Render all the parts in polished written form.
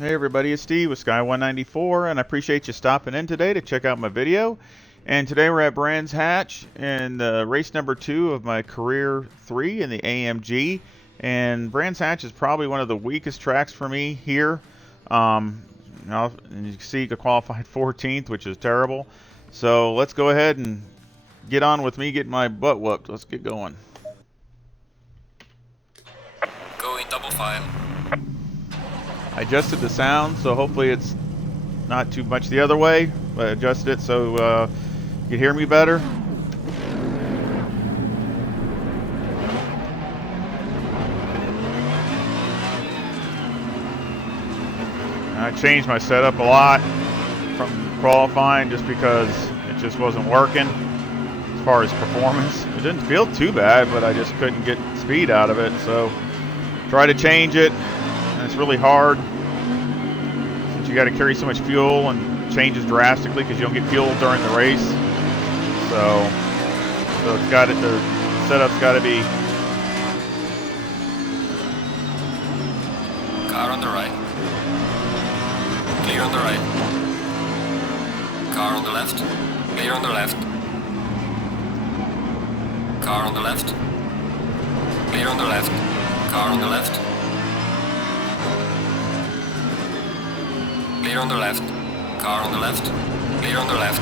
Hey everybody, it's Steve with Sky194, and I appreciate you stopping in today to check out my video. And today we're at Brands Hatch in race number 2 of my career 3 in the AMG. And Brands Hatch is probably one of the weakest tracks for me here. And you can see I qualified 14th, which is terrible. So let's go ahead and get on with me getting my butt whooped. Let's get going. Going double file. I adjusted the sound, so hopefully it's not too much the other way, but I adjusted it so you can hear me better. I changed my setup a lot from qualifying just because it just wasn't working as far as performance. It didn't feel too bad, but I just couldn't get speed out of it, so try to change it. And it's really hard since you got to carry so much fuel and changes drastically because you don't get fuel during the race. So it's got it. The setup's got to be. Car on the right. Clear on the right. Car on the left. Clear on the left. Car on the left. Clear on the left. Car on the left. Clear on the left. Car on the left. Clear on the left.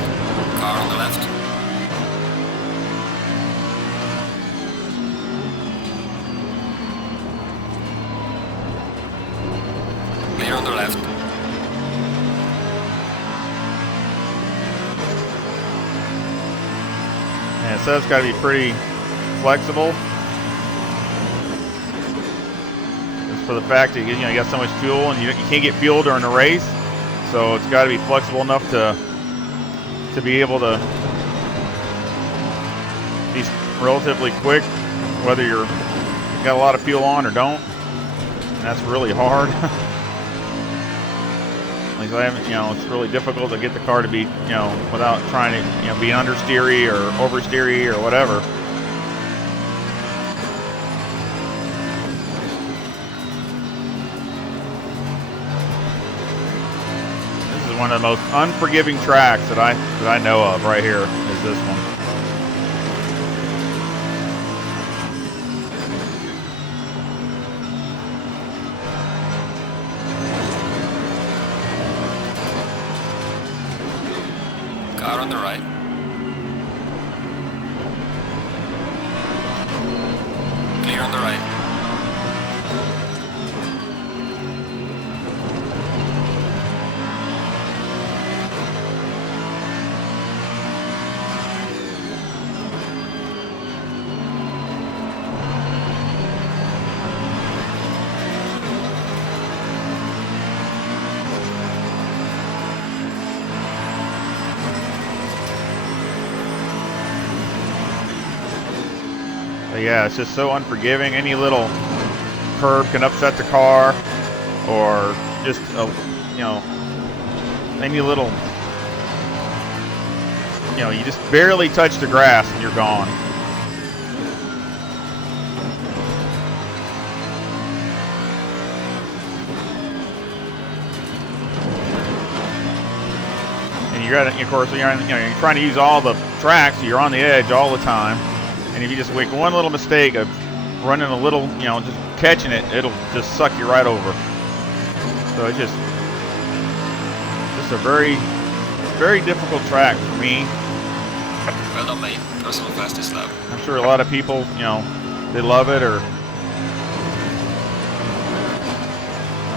Car on the left. Clear on the left. And so it's got to be pretty flexible. Just for the fact that you got so much fuel and you can't get fuel during the race. So it's got to be flexible enough to be able to be relatively quick, whether you got a lot of fuel on or don't. And that's really hard. At least I haven't, it's really difficult to get the car to be, without trying to, be understeery or oversteery or whatever. One of the most unforgiving tracks that I know of right here is this one. Car on the right. Clear on the right. But yeah, it's just so unforgiving. Any little curve can upset the car, or just any little, you just barely touch the grass and you're gone. And you got to, of course, you're trying to use all the tracks, so you're on the edge all the time. And if you just make one little mistake of running a little, just catching it, it'll just suck you right over. So it's just a very, very difficult track for me. Well done, mate. Personal fastest lap. I'm sure a lot of people, they love it, or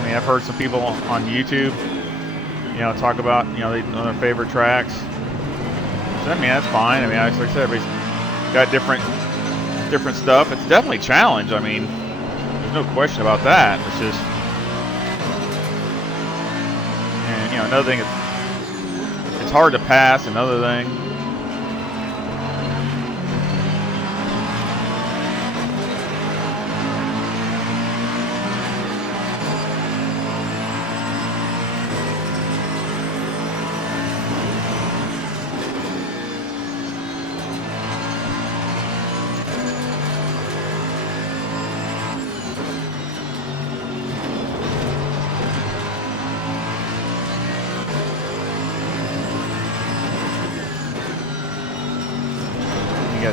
I've heard some people on YouTube, talk about, their favorite tracks. So, that's fine. Like I said, everybody's got different stuff. It's definitely a challenge. There's no question about that. It's just, and another thing, it's hard to pass. Another thing.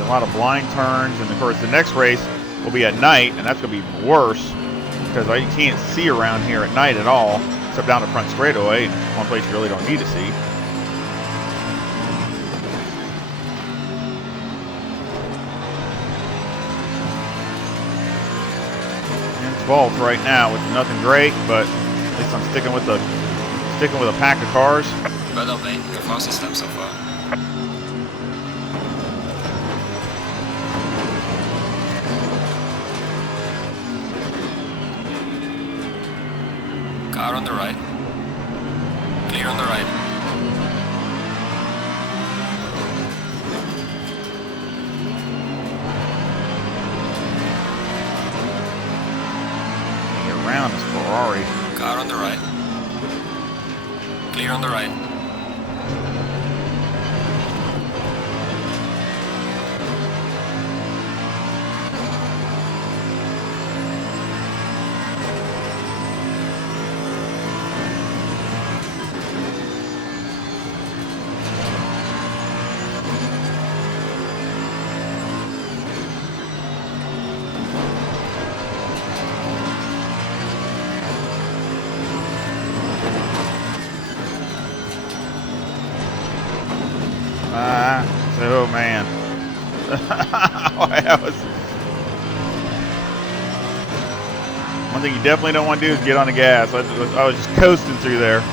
lot of blind turns, and of course the next race will be at night, and that's going to be even worse because you can't see around here at night at all, except down the front straightaway, and it's one place you really don't need to see. And 12th right now, which is nothing great, but at least I'm sticking with a pack of cars. Well done, mate. Your fastest lap so far. Car on the right. Clear on the right. Get around this Ferrari. Car on the right. Clear on the right. Oh man. One thing you definitely don't want to do is get on the gas. I was just coasting through there.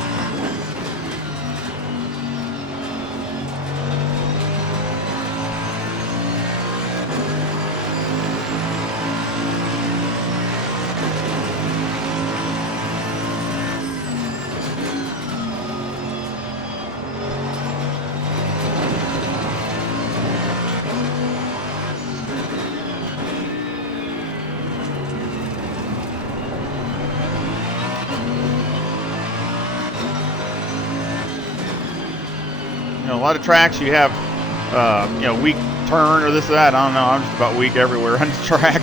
You know, a lot of tracks you have, you know, weak turn or this or that. I don't know. I'm just about weak everywhere on the track.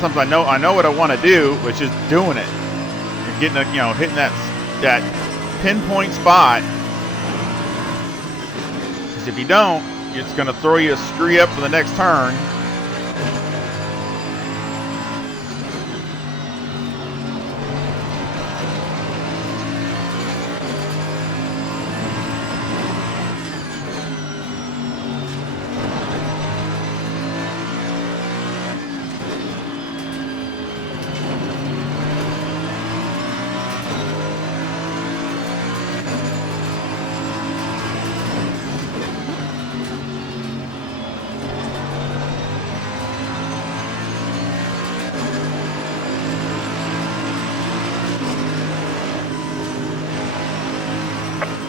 Sometimes I know what I want to do, but it's just doing it. You're getting, you know, hitting that pinpoint spot. Because if you don't, it's going to throw you a scree up for the next turn.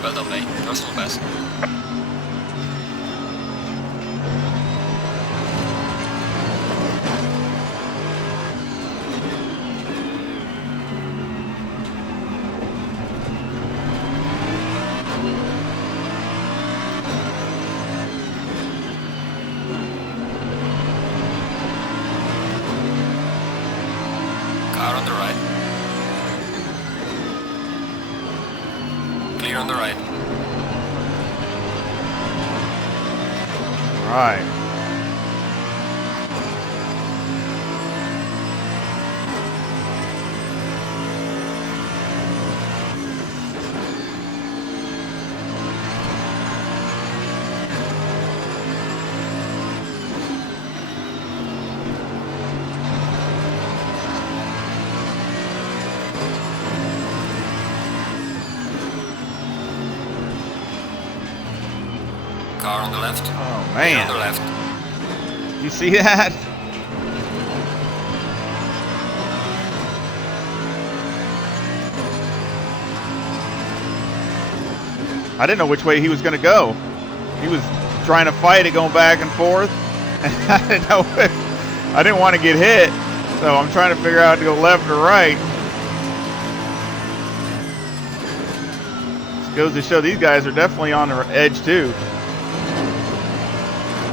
Well done, mate. Personal best. Car on the right. Clear on the right. All right. Car on the left. Oh Clear man. on the left. You see that? I didn't know which way he was going to go. He was trying to fight it, going back and forth. And I didn't know I didn't want to get hit, so I'm trying to figure out to go left or right. This goes to show these guys are definitely on the edge too.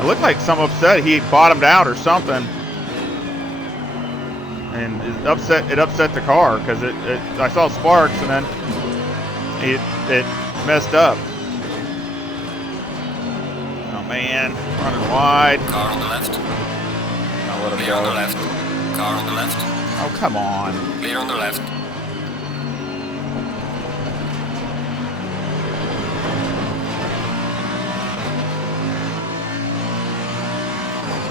It looked like some upset he bottomed out or something. and it upset the car because I saw sparks and then it messed up. Oh man, running wide. Car on the left. I'll let him Clear on the go. left. Car on the left. Oh come on. Clear on the left.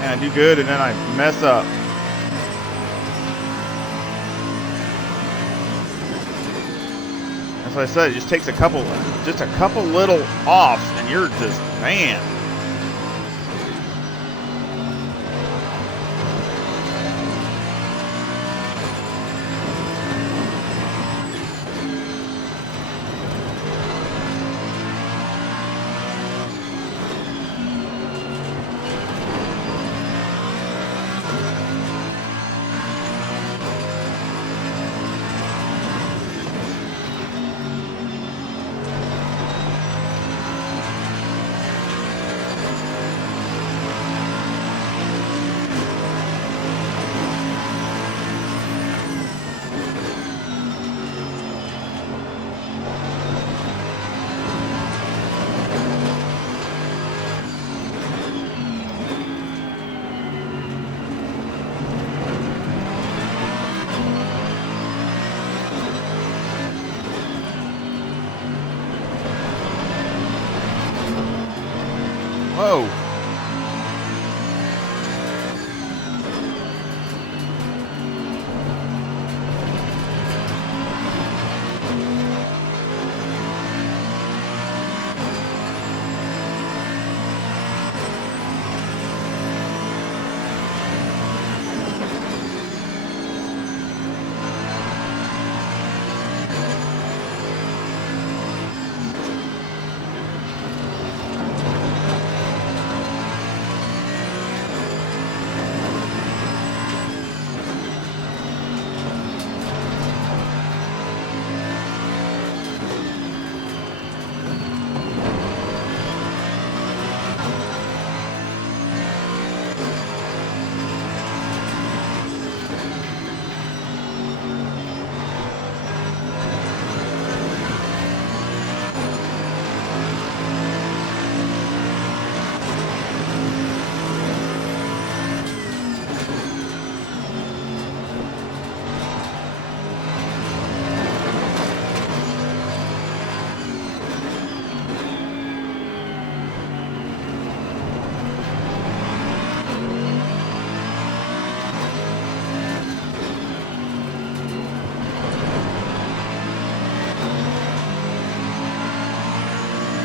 Man, I do good and then I mess up. As I said, it just takes a couple little offs and you're just, man. Whoa.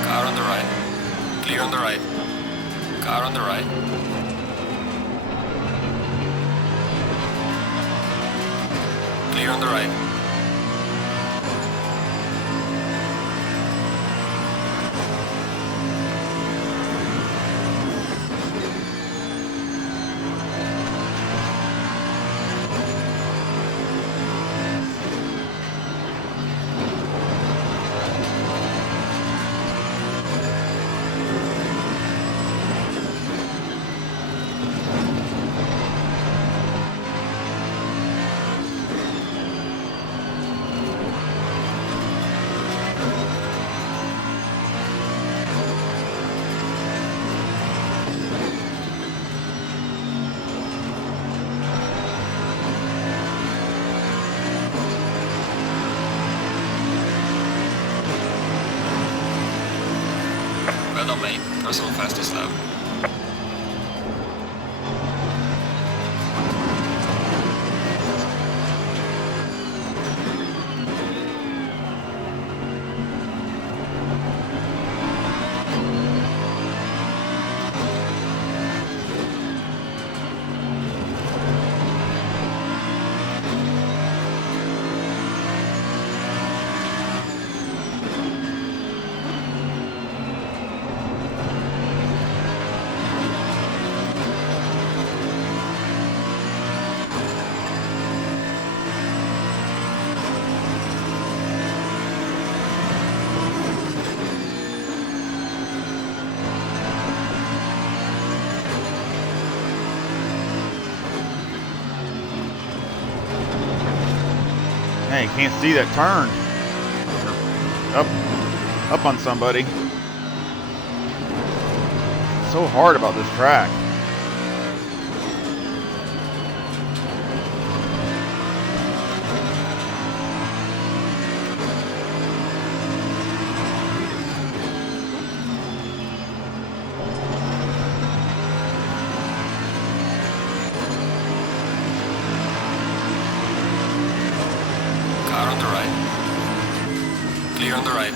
Car on the right. Clear on the right. Car on the right. Clear on the right. Well done, mate. Personal fastest lap. Man, you can't see that turn. Up on somebody. So hard about this track. Car on the right. Clear on the right.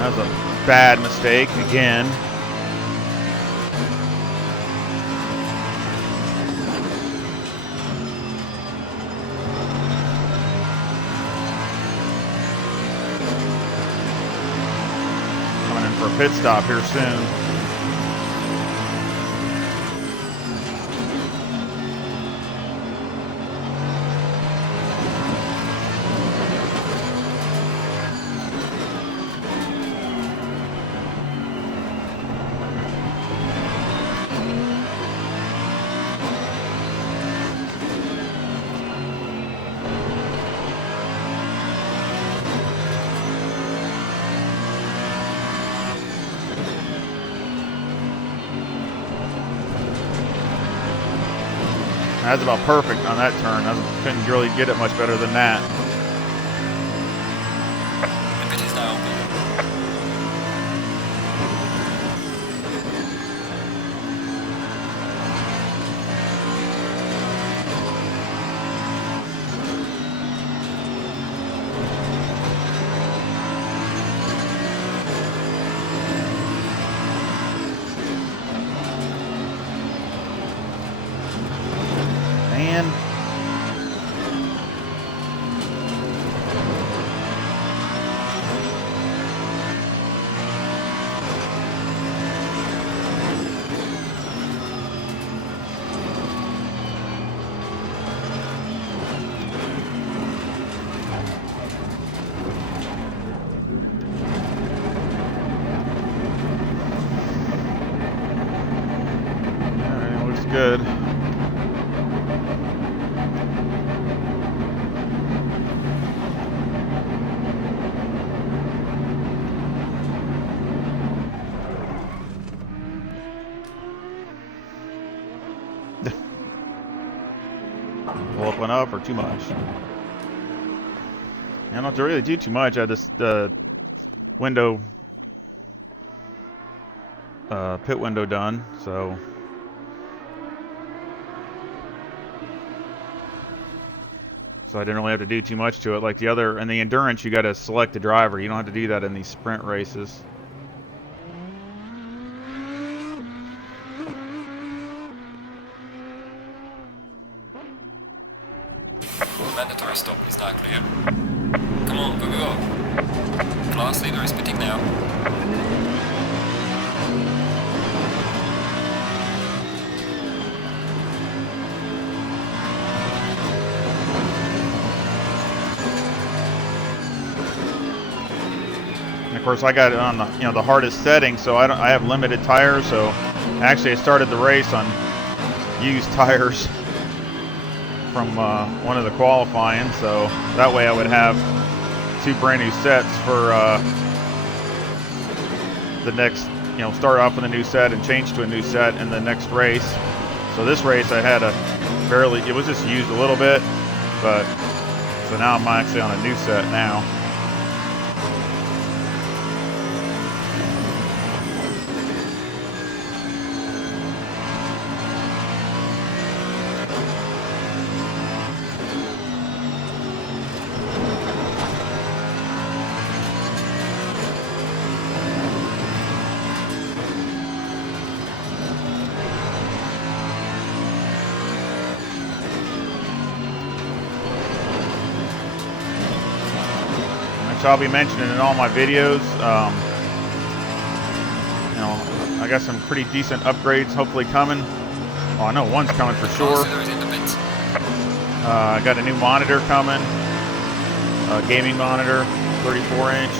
That was a bad mistake again. Coming in for a pit stop here soon. That's about perfect on that turn. I couldn't really get it much better than that. The pit is now open. Man. Alright, looks good. Pull up one up or too much. I don't have to really do too much. I just window pit window done, so I didn't really have to do too much to it. Like the other in the endurance, you got to select the driver. You don't have to do that in these sprint races. Mandatory stop is now clear. Come on, go, go, go. Class leader is pitting now. And of course, I got it on the the hardest setting, so I have limited tires. So actually, I started the race on used tires from one of the qualifying, so that way I would have two brand new sets for the next start off with a new set and change to a new set in the next race. So this race I had it was just used a little bit, but so now I'm actually on a new set now. I'll be mentioning in all my videos. I got some pretty decent upgrades hopefully coming. Oh, I know one's coming for sure. I got a new monitor coming, a gaming monitor, 34-inch,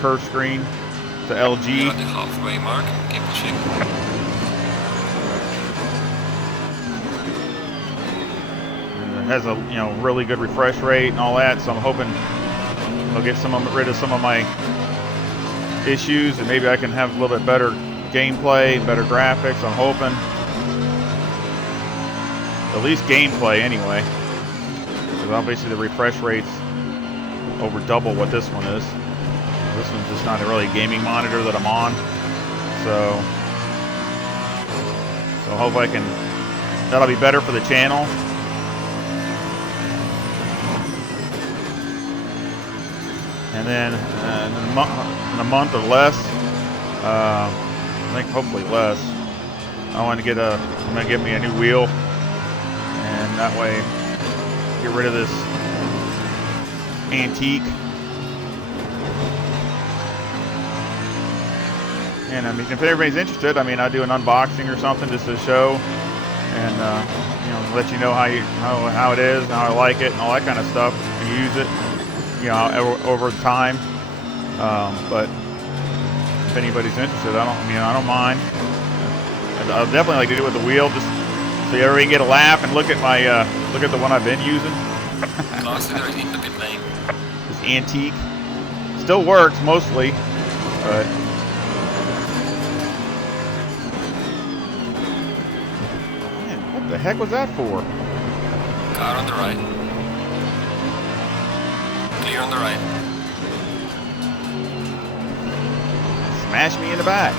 curved screen, the LG. You're at the halfway mark. Keep pushing. Has a really good refresh rate and all that, so I'm hoping I'll get rid of some of my issues, and maybe I can have a little bit better gameplay, better graphics. I'm hoping at least gameplay anyway, because obviously the refresh rate's over double what this one is. This one's just not a really gaming monitor that I'm on, so I hope that'll be better for the channel. And then in a month or less, I think hopefully less, I'm gonna get me a new wheel, and that way get rid of this antique. And I mean, if everybody's interested, I mean, I do an unboxing or something just to show, and let you know how it is, and how I like it, and all that kind of stuff. You can use it, over time. But if anybody's interested, I don't mind. I'll definitely like to do it with the wheel, just so everybody can get a laugh and look at the one I've been using. This antique still works mostly, but man, what the heck was that for? Car on the right. Clear on the right. Smash me in the back.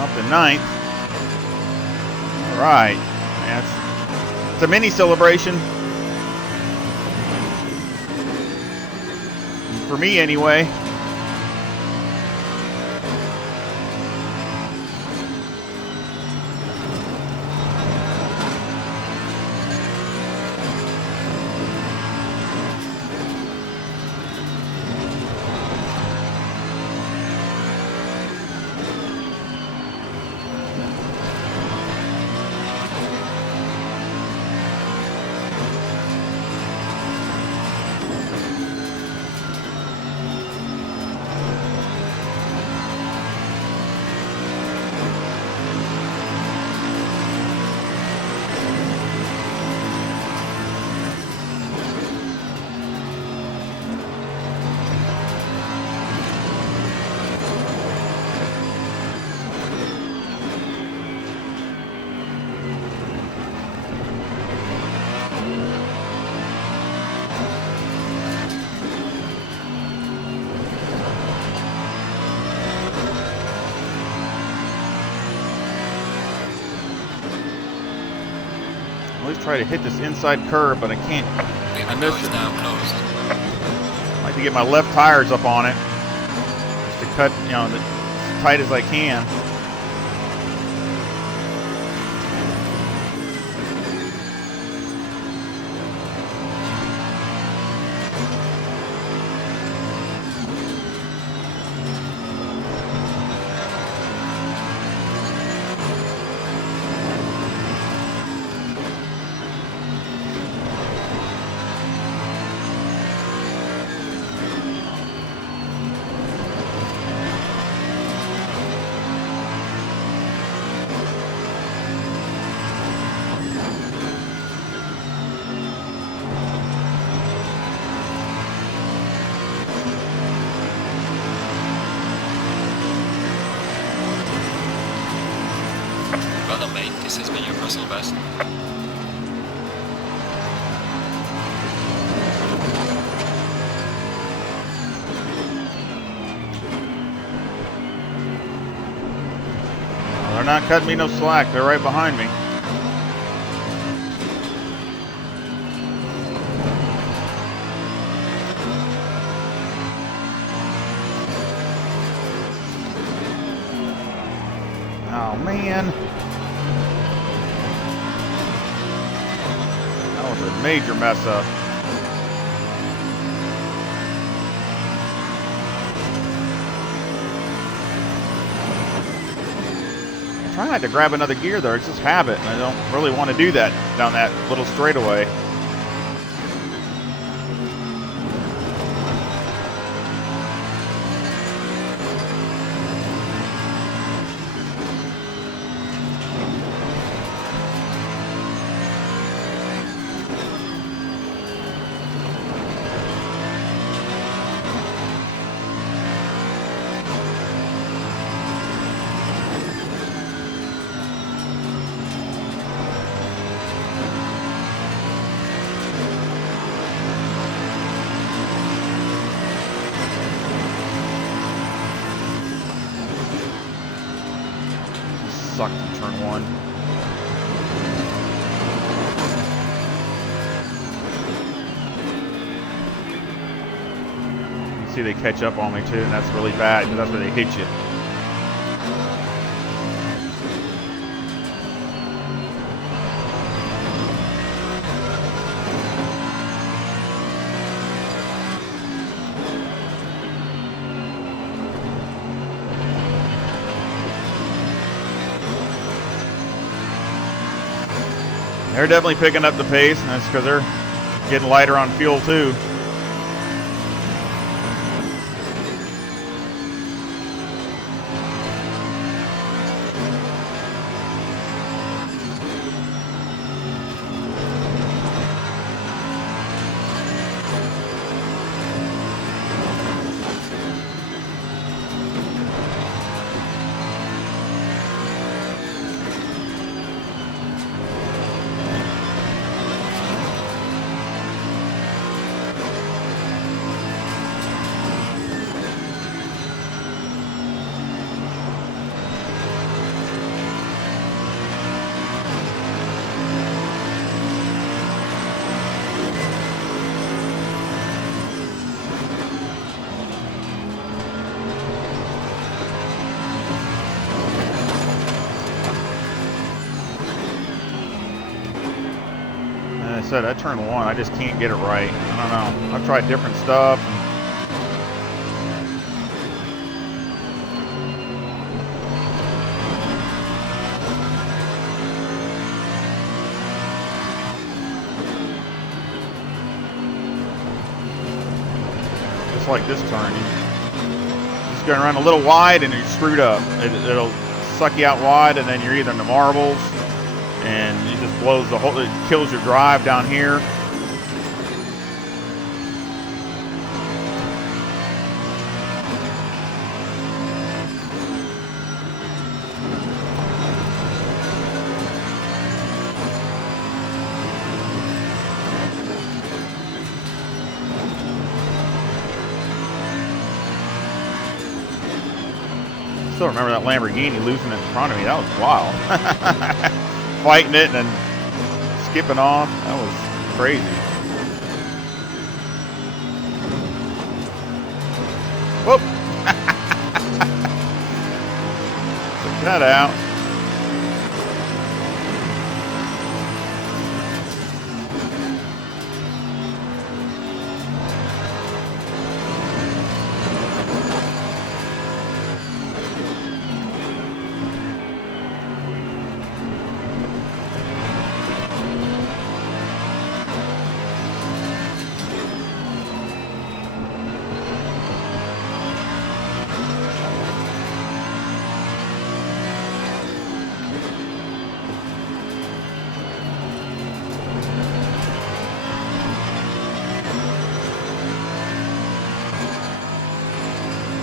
Up to 9th. All right. It's a mini celebration. For me, anyway. I always try to hit this inside curve, but I can't. I miss it. Now closed. I like to get my left tires up on it, just to cut, as tight as I can. personal best. They're not cutting me no slack. They're right behind me. Oh, man. That was a major mess up. I'm trying to grab another gear there. It's just habit, and I don't really want to do that down that little straightaway. Sucked in turn one. You see they catch up on me too, and that's really bad because that's where they hit you. They're definitely picking up the pace, and that's because they're getting lighter on fuel too. I said, I turn one, I just can't get it right. I don't know. I've tried different stuff. Just like this turn. You're just going to run a little wide and you're screwed up. It'll suck you out wide, and then you're either in the marbles, and it just blows the whole, it kills your drive down here. I still remember that Lamborghini losing it in front of me. That was wild. Fighting it and then skipping off. That was crazy. Whoop. Check that out.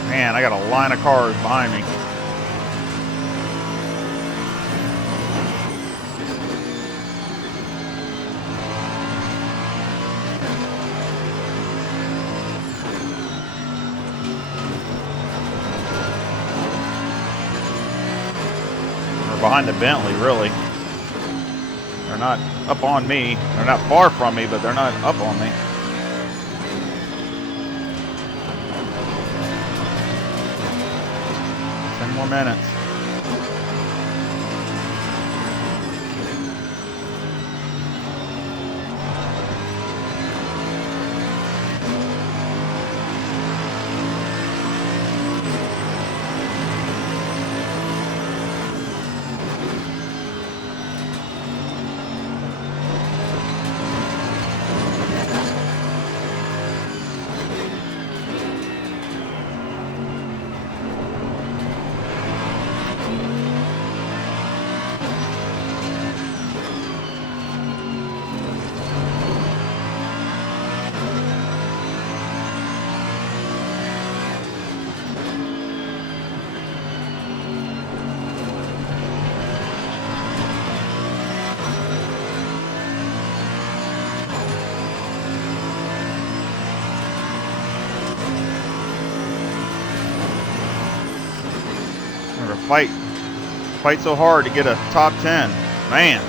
Man, I got a line of cars behind me. behind the Bentley, really. They're not up on me. They're not far from me, but they're not up on me. More minutes. Fight so hard to get a top 10. Man.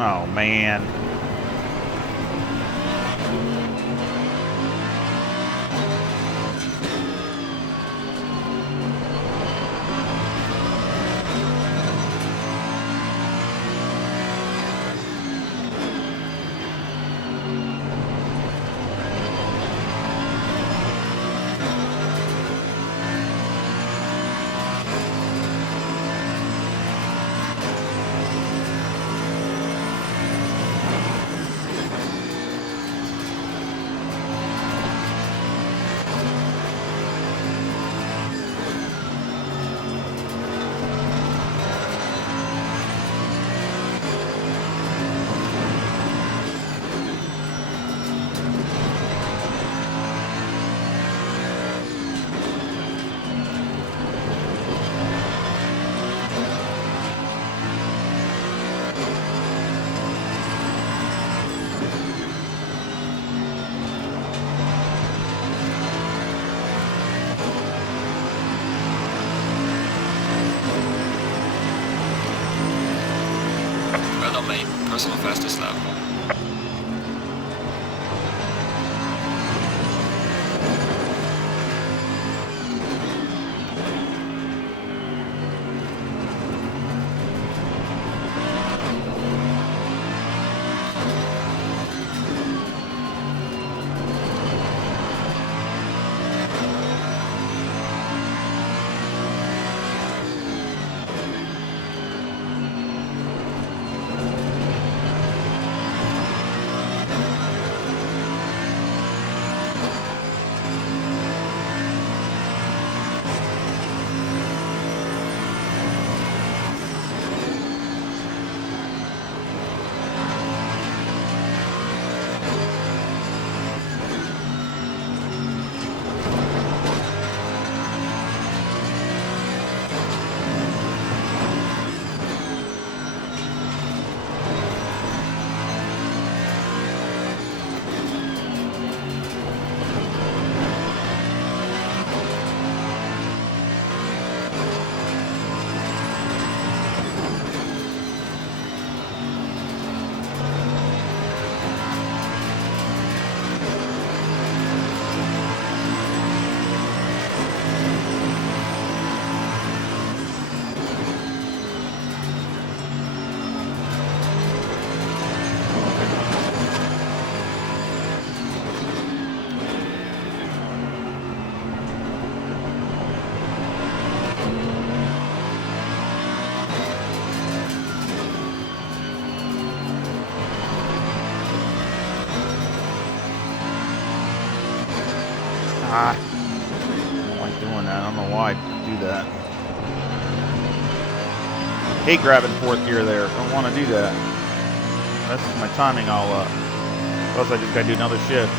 Oh, man. I don't like doing that. I don't know why I do that. Hate grabbing fourth gear there. Don't want to do that. That's my timing all up. Plus, I just got to do another shift.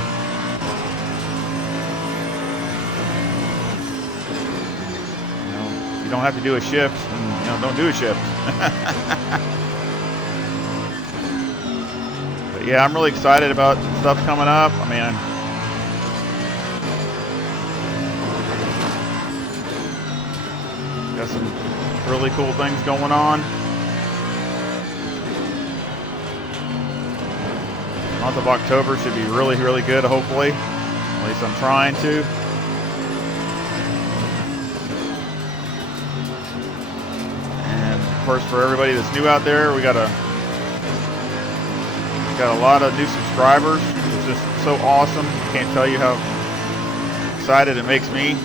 You know, you don't have to do a shift, and you know, don't do a shift. But yeah, I'm really excited about stuff coming up. I mean, got some really cool things going on. The month of October should be really, really good, hopefully. At least I'm trying to. And of course, for everybody that's new out there, we got a lot of new subscribers. It's just so awesome. Can't tell you how excited it makes me.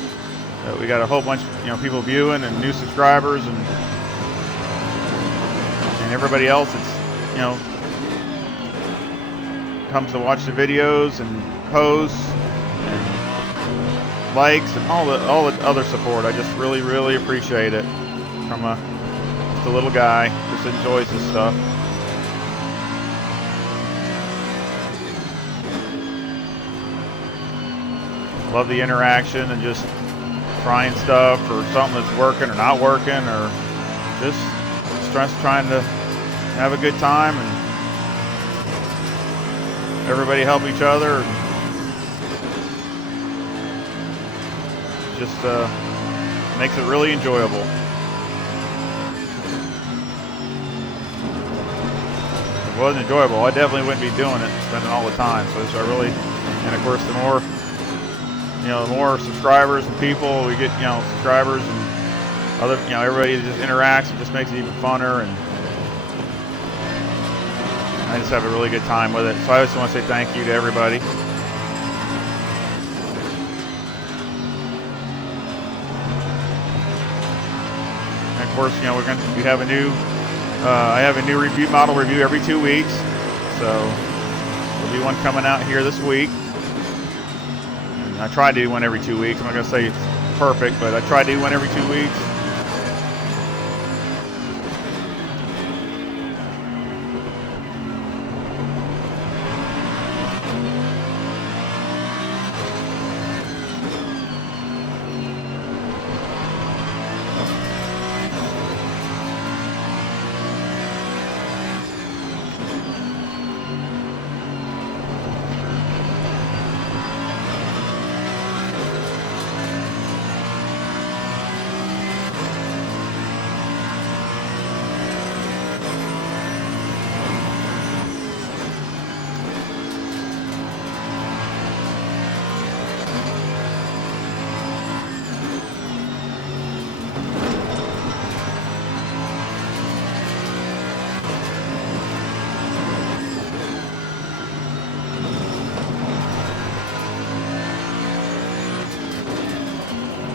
We got a whole bunch, you know, people viewing and new subscribers, and everybody else that's, you know, comes to watch the videos and posts and likes and all the other support. I just really, really appreciate it from just a little guy just enjoys this stuff. Love the interaction and just trying stuff or something that's working or not working, or just trying to have a good time and everybody help each other. Just makes it really enjoyable. If it wasn't enjoyable, I definitely wouldn't be doing it, spending all the time. So I really, and of course, the more, you know, the more subscribers and people we get, you know, subscribers and other, you know, everybody just interacts, it just makes it even funner, and I just have a really good time with it. So I just want to say thank you to everybody. And of course, you know, we have a new, I have a new model review every 2 weeks, so there'll be one coming out here this week. I try to do one every 2 weeks. I'm not going to say it's perfect, but I try to do one every 2 weeks.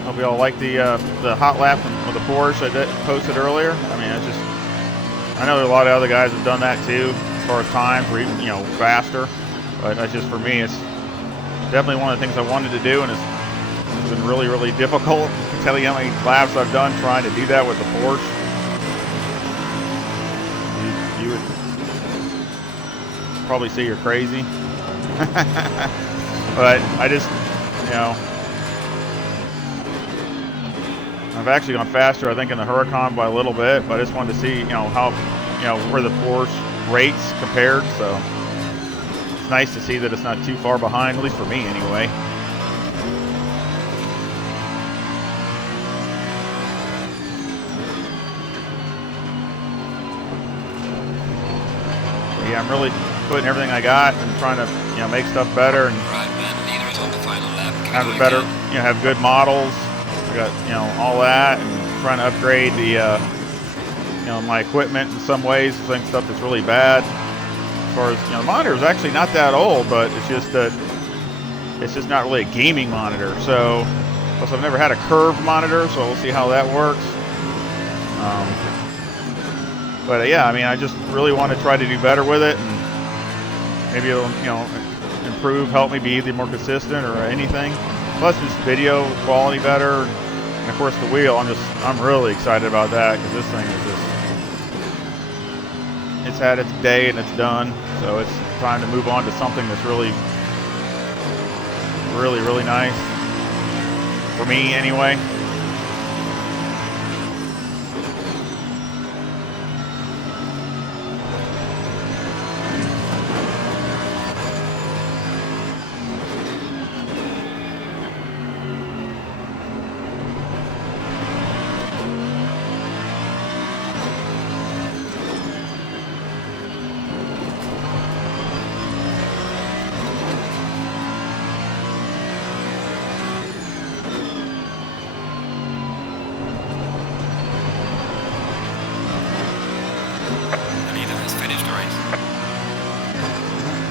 Hope you all like the hot lap with the Porsche I posted earlier. I mean, it's just, I know a lot of other guys have done that too, as far as times, or even, you know, faster. But that's just, for me, it's definitely one of the things I wanted to do, and it's been really, really difficult. I can tell you how many laps I've done trying to do that with the Porsche. You would probably say you're crazy. But I just, you know, I've actually gone faster, I think, in the Huracan by a little bit, but I just wanted to see, you know, how, you know, where the Porsche rates compared. So it's nice to see that it's not too far behind, at least for me anyway. Yeah, I'm really putting everything I got and trying to, you know, make stuff better and have it better, you know, have good models. I got, you know, all that, and trying to upgrade the, you know, my equipment in some ways, some stuff that's really bad. As far as, you know, the monitor is actually not that old, but it's just that it's just not really a gaming monitor. So, plus I've never had a curved monitor, so we'll see how that works. But yeah, I mean, I just really want to try to do better with it, and maybe it'll, you know, improve, help me be either more consistent or anything. Plus, just video quality better, and of course the wheel. I'm really excited about that because this thing is it's had its day and it's done. So it's time to move on to something that's really nice for me, anyway.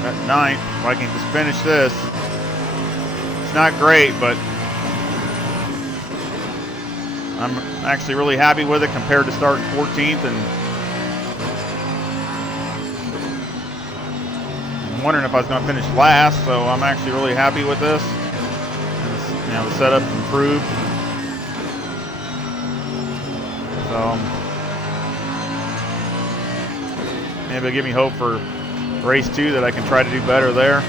At 9th, if I can just finish this. It's not great, but I'm actually really happy with it compared to starting 14th, and I'm wondering if I was going to finish last, so I'm actually really happy with this. And, the setup improved. So maybe it'll give me hope for race 2 that I can try to do better there.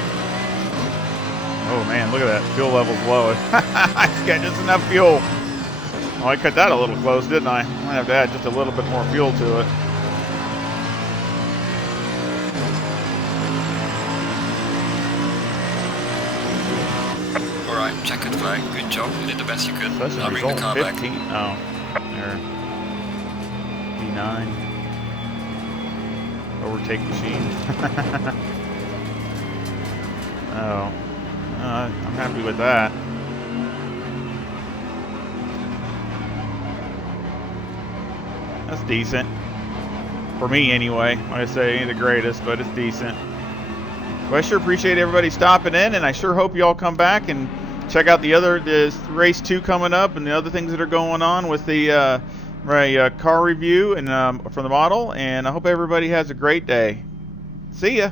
Oh man, look at that. Fuel level's low. I just got just enough fuel. Oh, I cut that a little close, didn't I? I might have to add just a little bit more fuel to it. Alright, checkered flag. Good job. You did the best you could. So that's a I'll bring the result car 15. back. Oh, there. P9. Overtake machine. Oh, I'm happy with that. That's decent. For me, anyway. Like I say, it ain't the greatest, but it's decent. Well, I sure appreciate everybody stopping in, and I sure hope you all come back and check out this race 2 coming up and the other things that are going on with the car review and from the model. And I hope everybody has a great day. See ya.